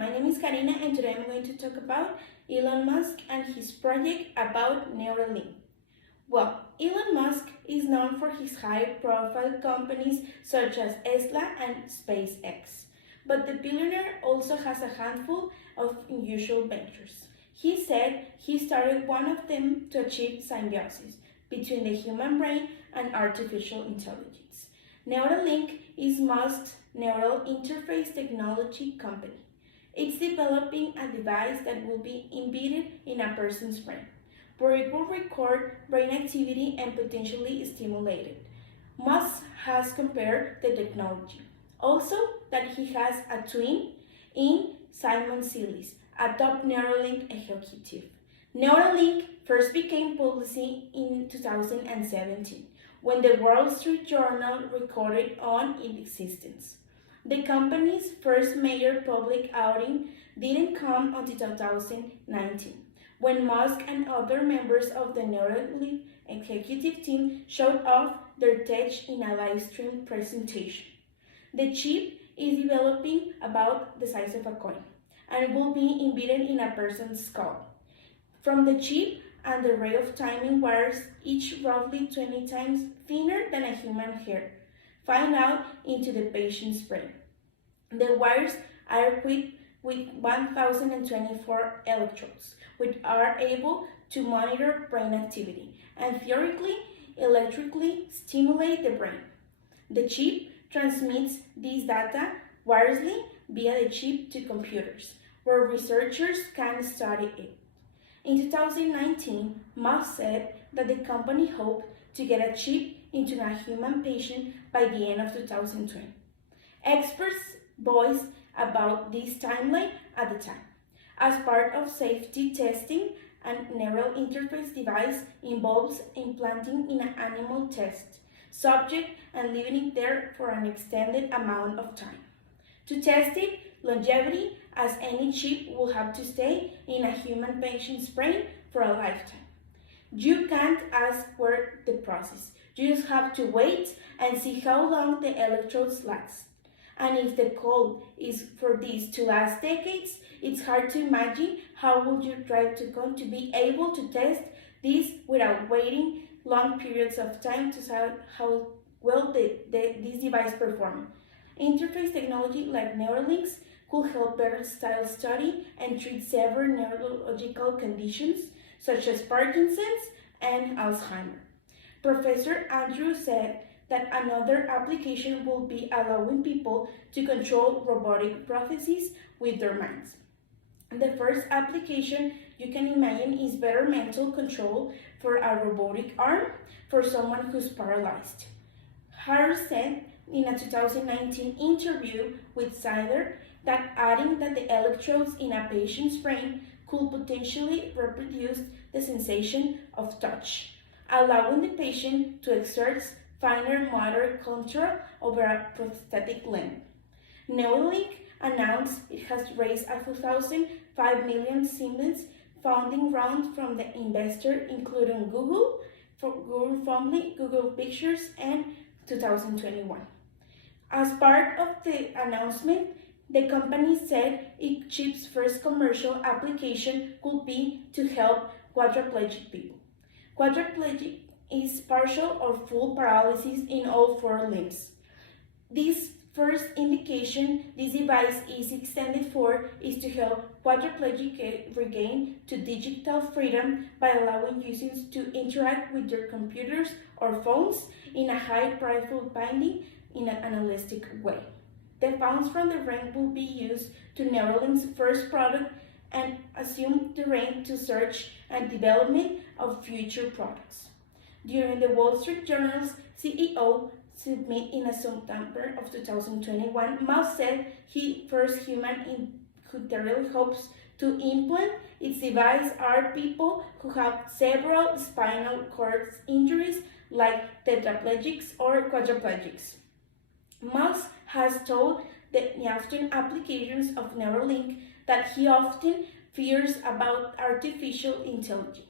my name is Karina and today I'm going to talk about Elon Musk and his project about Neuralink. Well, Elon Musk is known for his high-profile companies such as Tesla and SpaceX, but the billionaire also has a handful of unusual ventures. He said he started one of them to achieve symbiosis between the human brain and artificial intelligence. Neuralink is Musk's neural interface technology company. It's developing a device that will be embedded in a person's brain, where it will record brain activity and potentially stimulate it. Musk has compared the technology. Also, that he has a twin in Simon Silis, a top Neuralink executive. Neuralink first became publicity in 2017, when the Wall Street Journal recorded on its existence. The company's first major public outing didn't come until 2019, when Musk and other members of the Neuralink executive team showed off their tech in a live-stream presentation. The chip is developing about the size of a coin and will be embedded in a person's skull. From the chip and the array of timing wires, each roughly 20 times thinner than a human hair, find out into the patient's brain. The wires are equipped with 1,024 electrodes, which are able to monitor brain activity and theoretically, electrically stimulate the brain. The chip transmits this data wirelessly via the chip to computers, where researchers can study it. In 2019, Musk said that the company hoped to get a chip into a human patient by the end of 2020. Experts voiced about this timeline at the time. As part of safety testing, a neural interface device involves implanting in an animal test subject and leaving it there for an extended amount of time. To test its longevity, as any chip will have to stay in a human patient's brain for a lifetime. You can't ask for the process. You just have to wait and see how long the electrodes last. And if the goal is for this to last decades, it's hard to imagine how would you try to come to be able to test this without waiting long periods of time to see how well this device performs. Interface technology like Neuralinks could help better style study and treat several neurological conditions such as Parkinson's and Alzheimer's. Professor Andrew said that another application will be allowing people to control robotic prostheses with their minds. The first application you can imagine is better mental control for a robotic arm for someone who's paralyzed. Harris said in a 2019 interview with Sider that adding that the electrodes in a patient's brain could potentially reproduce the sensation of touch, allowing the patient to exert finer motor control over a prosthetic limb. Neuralink announced it has raised a 2,005 million seedless funding round from the investor, including Google Family, Google Pictures, and 2021. As part of the announcement, the company said its chip's first commercial application could be to help quadriplegic people. Quadriplegic is partial or full paralysis in all four limbs. This first indication this device is extended for is to help quadriplegic regain to digital freedom by allowing users to interact with their computers or phones in a high-profile binding in an analytic way. The funds from the rank will be used to Neuralink's first product and assume the rank to search and development of future products. During the Wall Street Journal's CEO summit in September of 2021, Musk said he first human who really hopes to implant its device are people who have several spinal cord injuries like tetraplegics or quadriplegics. Musk has told the often applications of Neuralink that he often fears about artificial intelligence.